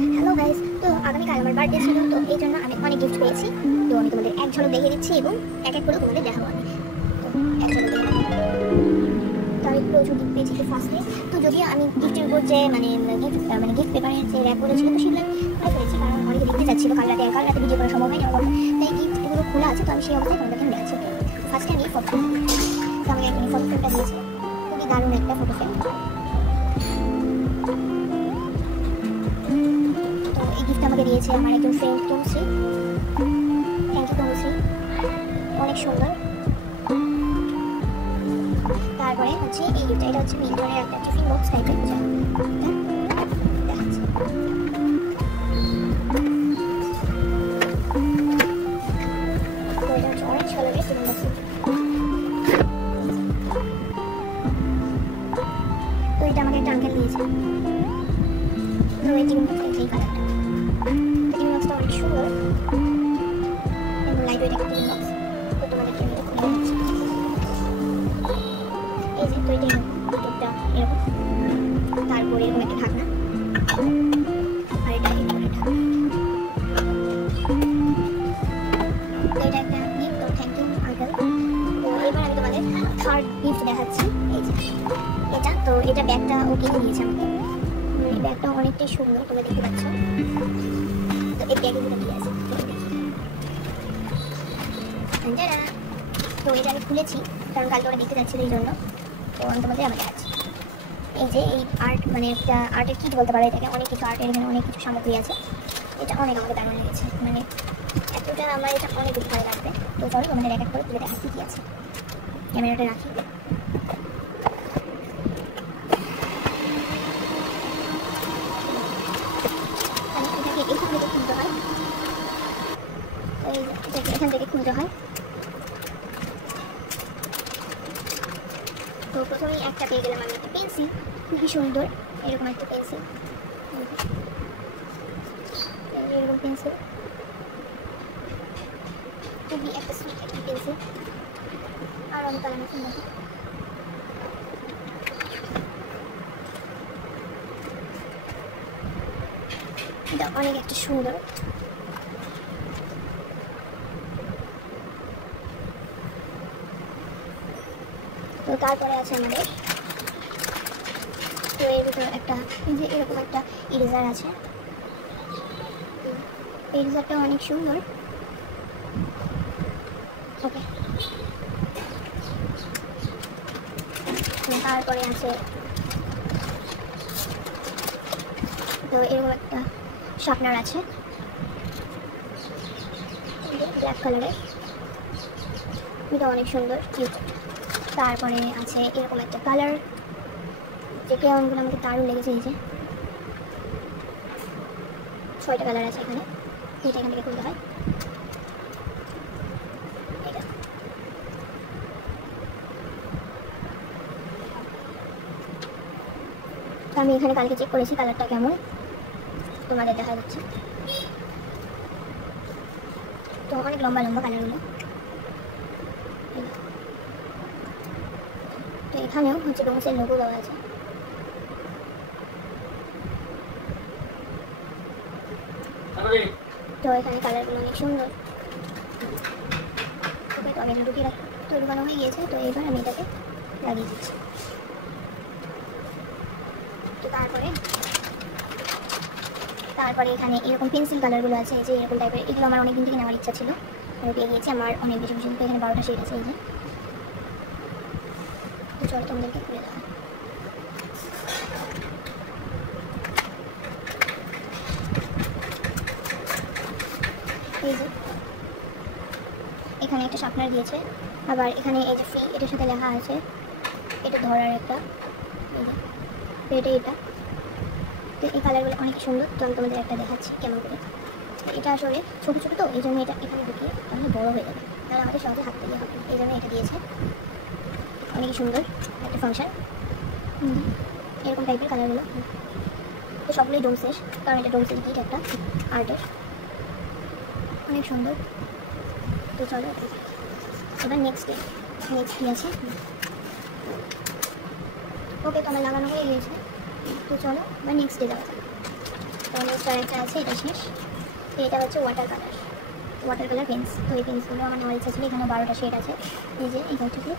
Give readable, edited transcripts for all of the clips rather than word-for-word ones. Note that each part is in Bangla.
হ্যালো গাইস, তো আগামীকাল আমার বার্থডে ছিল, তো এই জন্য আমি অনেক গিফট পেয়েছি। তো আমি তোমাদের এক ঝলক দেখিয়ে দিচ্ছি এবং এক এক করে তোমাদের দেখাবো আমি। তো এক ঝলক দেখে নাও। তো আমি প্রচুর গিফট পেয়েছি। তো ফার্স্টে তো যদিও আমি গিফটের উপর যে গিফট পেপারের যে র্যাপ করেছিল, তো সেগুলো খুলে ফেলেছি, কারণ অনেকে দেখতে যাচ্ছিল। কাল রাতে ভিডিও করা সম্ভব হয়নি আমার, তাই গিফট এগুলো খোলা আছে। তো আমি সেই অবস্থায় তোমাদেরকে আমি দেখাচ্ছি। ফার্স্টে আমি ফটো ফ্রেম, তো আমি একজন ফটো ফ্রেমটা দিয়েছি, খুবই দারুণ একটা ফটো ফ্রেম। আমাকে দিয়েছে আমার একজন friend Tanushree. Thank you Tanushree, অনেক সুন্দর। তারপরে হচ্ছে এই গিফটটা, এটা হচ্ছে মিল্টনের একটা টিফিন বক্স টাইপের, দেখাচ্ছি। তো এটা হচ্ছে অরেঞ্জ কালারের টিফিন বক্স। তো এটা আমাকে একটা আঙ্কেল দিয়েছে। তো এই টিফিন বক্স এই কালারটা, টিফিন বক্সটা অনেক সুন্দর এবং লাইট ওয়েট একটা টিফিন বক্স। তো তোমাদেরকে আমি এটা খুলে দিচ্ছি। এই যে, তো এটা টুকটা এরকম, তারপরে এরকম একটা ঢাকনা, আর এটা ঢাকনা। তো এটা একটা গিফট। তো থ্যাংক ইউ আঙ্কেল। তো এবার আমি তোমাদের থার্ড গিফট দেখাচ্ছি। এই যে এটা, তো এটা ব্যাগটা ও কিনে দিয়েছে আমাকে। এই ব্যাগটা অনেকটাই সুন্দর, তোমরা দেখতে পাচ্ছ। তো এই ব্যাগে যেটা দিয়ে আছে, তো এটা আমি খুলেছি, কারণ কালকে ওরা দেখতে যাচ্ছিল এই জন্য। তো আমি তোমাদের আমি দেখাচ্ছি। এই যে এই আর্ট, মানে একটা আর্টের কিট বলতে পারো এটাকে। অনেক কিছু আর্টের এখানে অনেক কিছু সামগ্রী আছে। এটা অনেক আমাকে দারুণ লেগেছে, মানে এতটা আমার এটা অনেক বেশি ভালো লাগবে। তো চলো তোমাদের এক এক করে তুলে দেখাচ্ছি কী আছে। ক্যামেরাটা রাখি। এখান থেকে খুলতে হয়। তো প্রথমেই একটা পেয়ে গেলাম আমি একটা পেন্সিল, খুবই সুন্দর এরকম একটা পেন্সিল। এরকম পেন্সিল, খুবই একটা সুইট একটা পেন্সিল। আর আমি কালার সুন্দর, এটা অনেক একটা সুন্দর। তো তারপরে আছে আমাদের, তো এর ভিতরে একটা এই যে এরকম একটা ইরেজার আছে। ইরেজারটা অনেক সুন্দর। ওকে, তারপরে আছে তো এরকম একটা শার্পনার আছে ব্ল্যাক কালারের, এটা অনেক সুন্দর কিউট। তারপরে আছে এরকম একটা কালার, যে ক্রেয়নগুলো আমাকে দারুণ লেগেছে। এই যে 6টা কালার আছে এখানে, এটা এখান থেকে খুলতে হয়। এটা তো আমি এখানে কালকে চেক করেছি কালারটা কেমন, তোমাদের দেখা যাচ্ছে। তো অনেক লম্বা লম্বা কালারগুলো। তো এখানেও হচ্ছে ডোমসের লোগো দেওয়া আছে। তো এখানে কালারগুলো অনেক সুন্দর। ওকে, তো আমি এটা ঢুকিয়ে রাখি। তো ঢুকানো হয়ে গিয়েছে। তো এবার আমি এটাকে লাগিয়ে দিচ্ছি। তো তারপরে এখানে এরকম পেন্সিল কালারগুলো আছে, এই যে এরকম টাইপের। এগুলো আমার অনেক দিন থেকে নেওয়ার ইচ্ছা ছিল, আমি পেয়ে গিয়েছি। আমার অনেক বেশি বেশি। তো এখানে 12টা শেড আছে। এই যে, তো চলো তোমাদেরকে খুলে দেওয়া। এই যে এখানে একটা শার্পনার দিয়েছে, আবার এখানে এই যে ফ্রি, এটার সাথে লেখা আছে এটা ধরার একটা, এটা। তো এই কালারগুলো অনেক সুন্দর। তো আমি তোমাদের একটা দেখাচ্ছি কেমন করে। এটা আসলে ছোটো ছোটো, তো এই জন্য এটা এখানে ঢুকিয়ে তাহলে বড়ো হয়ে যাবে, তাহলে আমাদের সহজে হাত দিয়ে হবে। এই জন্য এটা দিয়েছে, অনেক সুন্দর একটা ফাংশন। এরকম টাইপের কালারগুলো। তো সবগুলোই ডোমসের, কারণ এটা ডোমসের গিট একটা আর্টের, অনেক সুন্দর। তো চলো এবার নেক্সট কি আছে। ওকে, তো আমার লাগানো হয়ে গিয়েছে। তো চলো এবার নেক্সট ডে যাওয়া যাক। তো নেক্সট আরেকটা আছে, এটা শেষ। তো এটা হচ্ছে ওয়াটার কালার পেন্স। তো এই পেন্সগুলো আমার নেওয়ার ইচ্ছা ছিল। এখানে 12টা শেড আছে, এই যে এই গাছটাতে,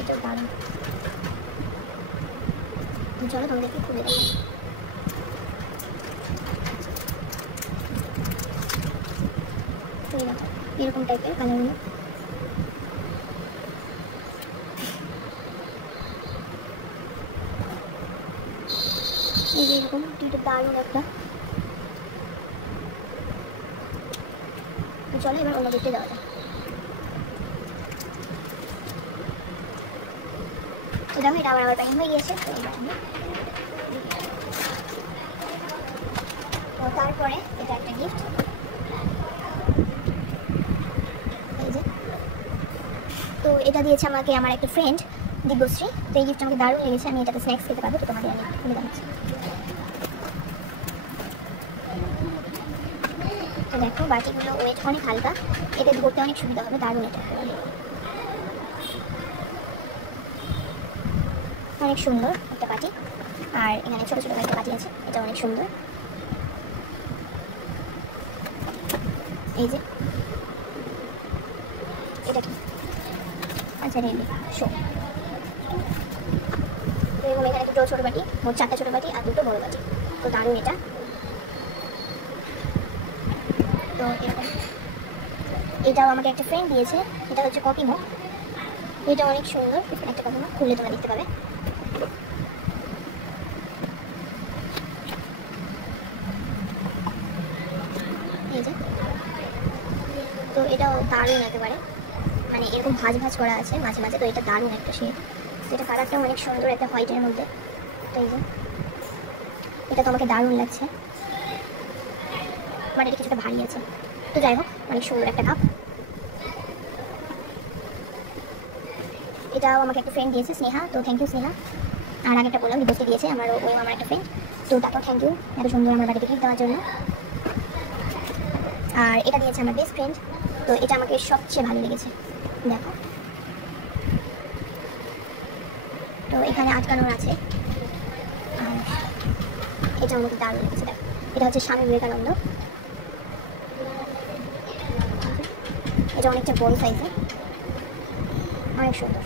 এটা দারুণ। তো চলো তোমাদেরকে খুলে দেখাই। তো এরকম টাইপের কালারগুলো। এই যে এরকম দুটো দারুণ একটা। চলো এবার অন্য দিকতে যাওয়া যায়। তো দেখো এটা আবার প্যাকিং হয়ে গিয়েছে। তো তারপরে এটা একটা গিফট, এই যে। তো এটা দিয়েছে আমাকে আমার একটা ফ্রেন্ড দিব্যশ্রী। তো এই গিফটটা আমাকে দারুণ লেগেছে। আমি এটাতে স্ন্যাক্স খেতে পারবো। তো তোমাদের আমি খুলে দেখাচ্ছি। তো দেখো বাটিগুলো ওয়েট অনেক হালকা, এতে ধরতে অনেক সুবিধা হবে। দারুণ, এটা অনেক সুন্দর একটা বাটি। আর এখানে ছোটো ছোটো একটা বাটি আছে, এটা অনেক সুন্দর। এই যে এটা কি, আচ্ছা রেডি শো। তো এরকম এখানে দুটো ছোটো বাটি, মোট 4টা ছোটো বাটি আর 2টো বড় বাটি। তো দারুণ এটা। তো এরকম এটাও আমাকে একটা ফ্রেন্ড দিয়েছে, এটা হচ্ছে কপি মগ। এটা অনেক সুন্দর একটা কপি মগ, খুললে তোমরা দেখতে পাবে। এই যে, তো এটাও দারুণ একেবারে, মানে এরকম ভাঁজ ভাঁজ করা আছে মাঝে মাঝে। তো এটা দারুণ একটা শেড, এটা কালারটাও অনেক সুন্দর, একটা হোয়াইটের মধ্যে। তো এই যে এটা তো আমাকে দারুণ লাগছে, মানে এটা কিছুটা ভারী আছে। তো যাই হোক, অনেক সুন্দর একটা কাপ। এটাও আমাকে একটা ফ্রেন্ড দিয়েছে, স্নেহা। তো থ্যাংক ইউ স্নেহা। আর আগেটা বললাম দিবসকে দিয়েছে আমার, ওই আমার একটা ফ্রেন্ড। তো তাকেও থ্যাংক ইউ এত সুন্দর আমার বাড়িতে গিফট দেওয়ার জন্য। আর এটা দিয়েছে আমার বেস্ট ফ্রেন্ড। তো এটা আমাকে সবচেয়ে ভালো লেগেছে, দেখো। তো এখানে আটকানোর আছে। আর এটা আমাকে দারুণ লেগেছে, দেখো। এটা হচ্ছে স্বামী বিবেকানন্দ। এটা অনেকটা বড় সাইজে, অনেক সুন্দর।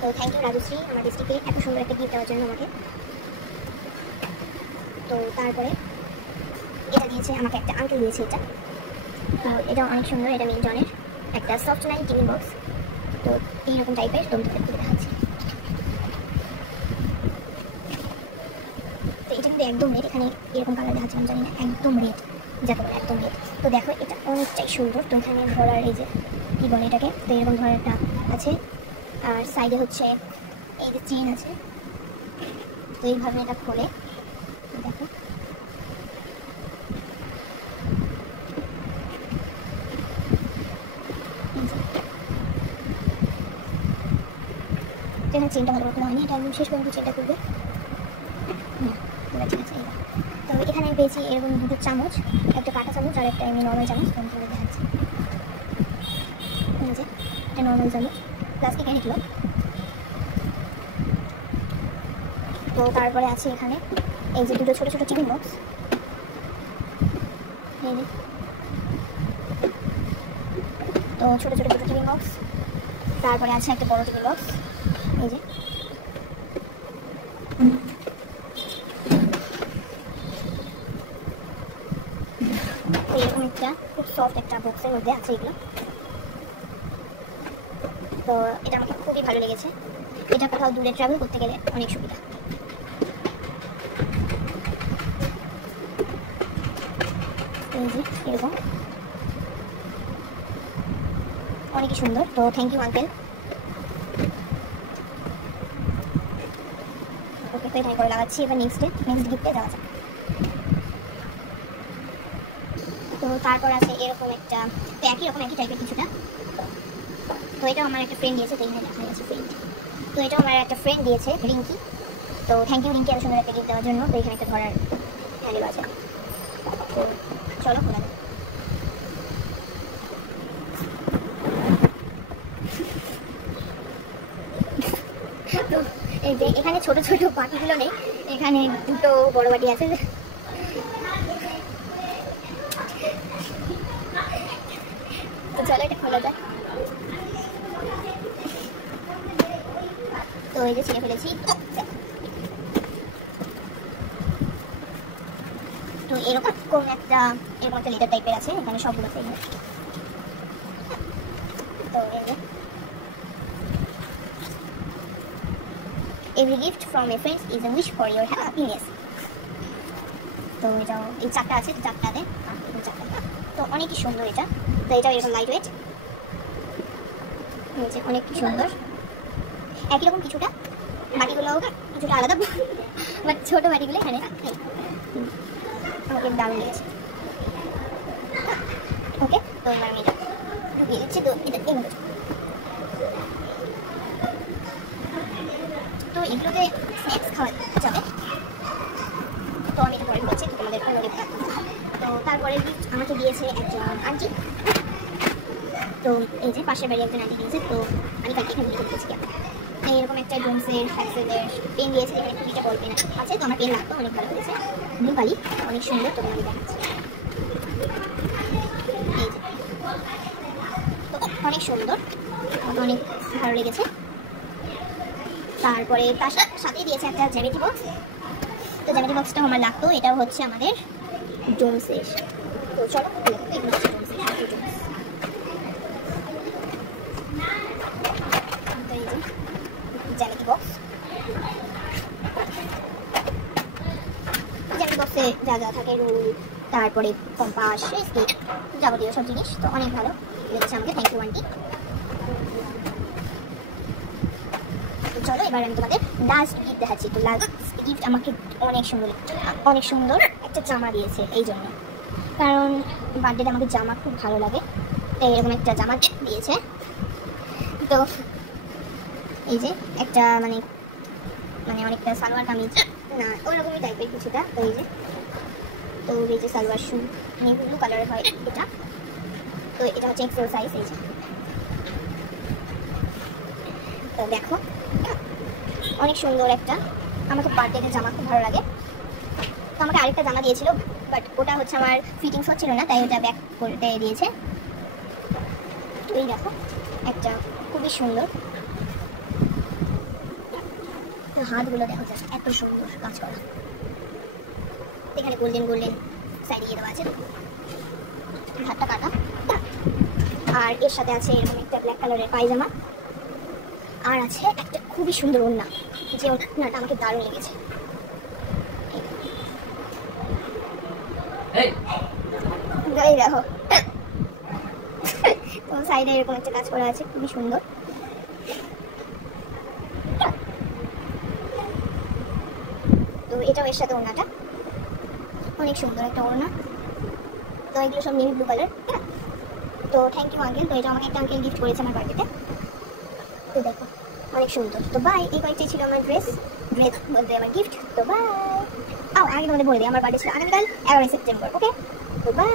তো থ্যাংক ইউ রাজশ্রী আমার ডিস্ট্রিক্টে এত সুন্দর একটা গিফট দেওয়ার জন্য আমাকে। তো তারপরে এটা দিয়েছে আমাকে একটা আঙ্কেল দিয়েছে এটা। তো এটা অনেক সুন্দর, এটা মিল্টনের একটা সফট নাইট টিফিন বক্স। তো এইরকম টাইপের, তো তোমাদের খুলে দেখাচ্ছি। তো এটা কিন্তু একদম রেড, এখানে এরকম কালার দেখাচ্ছে আমি জানি না, একদম রেড, যাকে বলে একদম রেড। তো দেখো এটা অনেকটাই সুন্দর। তো এখানে ধরার এই যে কী বলে এটাকে, তো এরকম ধরার একটা আছে। আর সাইডে হচ্ছে এই যে চেন আছে। তো এইভাবে এটা খোলে, দেখো। এখানে চেনটা ভালো করে হয়নি, এটা একদম শেষ পর্যন্ত চেনটা করবে। ঠিক আছে। তো এখানে আমি পেয়েছি এরকম দুটো চামচ, একটা কাঁটা চামচ আর একটা এমনি নর্মাল চামচ। তো আমি দেখাচ্ছি, এই যে একটা নর্মাল চামচ, প্লাস্টিক এনে দিল। তো তারপরে আছে এখানে এই যে দুটো ছোটো ছোটো টিফিন বক্স, এই যে। তো ছোটো ছোটো দুটো টিফিন বক্স, তারপরে আছে একটা বড় টিফিন বক্স, এই যে। এরকম একটা খুব সফট একটা বক্সের মধ্যে আছে এগুলো। তো এটা আমাকে খুবই ভালো লেগেছে, এটা কোথাও দূরে ট্রাভেল করতে গেলে অনেক সুবিধা। এই যে এরকম অনেকই সুন্দর। তো থ্যাংক ইউ আঙ্কেল। ওকে, তো এটাই করে লাগাচ্ছি। এবার নেক্সট গিফটে যাওয়া যাক। তো তারপর আছে এরকম একটা, তো একই টাইপের কিছুটা। তো এটাও আমার একটা ফ্রেন্ড দিয়েছে, তো এখানে লেখা আছে ফ্রেন্ড। তো এটাও আমার একটা ফ্রেন্ড দিয়েছে, রিঙ্কি। তো থ্যাংক ইউ রিঙ্কি এত সুন্দর একটা গিফট দেওয়ার জন্য। তো এখানে একটা ধরার হ্যান্ডেল আছে। তো চলো খোলা যাক। তো এই যে এখানে ছোট ছোট বাটিগুলো নেই, এখানে দুটো বড় বাটি আছে। এটা খোলা যায়। তো এই যে ছিঁড়ে ফেলেছি। তো এরকম একটা লেটার টাইপের আছে, এখানে সবগুলো সেম। তো এই যে every gift from a friend is a wish for your happiness। তো এটা এই চারটা আছে, চারটাতে তো অনেকই সুন্দর এটা। তো এটা এরকম লাইট ওয়েট, অনেক সুন্দর। একই রকম কিছুটা, বাটিগুলো কিছুটা আলাদা, বাট ছোট বাটিগুলো এখানে আমাকে দারুণ লেগেছে। ওকে, তো এবার আমি এটা ঢুকিয়ে দিচ্ছি। তো এটা এগুলো, তো এগুলোতে স্ন্যাক্স খাওয়া যাবে। তো আমি এটা পরে বলছি তোমাদের অন্য গিফট। তো তারপরে গিফট আমাকে দিয়েছে একজন আন্টি। তো এই যে পাশের বাড়ি একজন আন্টি দিয়েছে। তো আমি কালকে এখানে লিখে দিয়েছি এরকম একটা ডোমসের হ্যাক্সেলের পেন দিয়েছে, যেখানে দুইটা বল পেন আছে। তো আমার পেন লাগতো, অনেক ভালো হয়েছে, ব্লু কালি, অনেক সুন্দর। তো আমি দেখাচ্ছি, এই যে তো অনেক সুন্দর, অনেক ভালো লেগেছে। তারপরে তার সাথেই দিয়েছে একটা জ্যামিতি বক্স। তো জ্যামিতি বক্সটা আমার লাগতো, এটাও হচ্ছে আমাদের ডোমসের। তো চলো এগুলো হচ্ছে ডোমসের জ্যামিতি বক্স। জ্যামিতি বক্সে যা যা থাকে, রুল, তারপরে কম্পাস, স্কেল, যাবতীয় সব জিনিস। তো অনেক ভালো লেগেছে আমাকে, থ্যাংক ইউ আন্টি। চলো এবার আমি তোমাদের লাস্ট গিফট দেখাচ্ছি। তো লাস্ট গিফট আমাকে অনেক সুন্দর একটা জামা দিয়েছে, এই জন্য, কারণ বার্থডেতে আমাকে জামা খুব ভালো লাগে। তাই এরকম একটা জামা দিয়েছে। তো এই যে একটা মানে অনেকটা সালোয়ার কামিজ না, ওইরকমই টাইপের কিছুটা। তো এই যে সালোয়ার শু নেভি ব্লু কালারের হয় এটা। তো এটা হচ্ছে এক্সেল সাইজ। এই যে তো দেখো অনেক সুন্দর একটা, আমাকে বার্থডেতে জামা খুব ভালো লাগে। তো আমাকে আরেকটা জামা দিয়েছিল, বাট ওটা হচ্ছে আমার ফিটিংস হচ্ছিল না, তাই ওটা ব্যাক করে দিয়েছে। তো এই দেখো একটা খুবই সুন্দর, হাতগুলো দেখো জাস্ট এত সুন্দর কাজ করা। এখানে গোল্ডেন সাইডে দেওয়া আছে, হাতটা কাটা। আর এর সাথে আছে এরকম একটা ব্ল্যাক কালারের পায়জামা, আর আছে একটা খুবই সুন্দর ওড়না, যে ওড়নাটা আমাকে দারুণ লেগেছে। এই দেখো তো সাইডে এরকম একটা কাজ করা আছে, খুবই সুন্দর। তো এটাও এর সাথে ওড়নাটা অনেক সুন্দর একটা ওড়না। তো এগুলো সব নেভি ব্লু কালার। তো থ্যাংক ইউ আঙ্কেল। তো এটা আমাকে একটা আঙ্কেল গিফট করেছে আমার বার্থডেতে। তো দেখো অনেক সুন্দর। তো বাই, এই কয়েকটাই ছিল আমার ড্রেস বলতে আমার গিফট। তো বাই। আগে তোমাদের বলে দিই, আমার বার্থডে ছিল আগামীকাল 11 সেপ্টেম্বর। ওকে, তো বাই।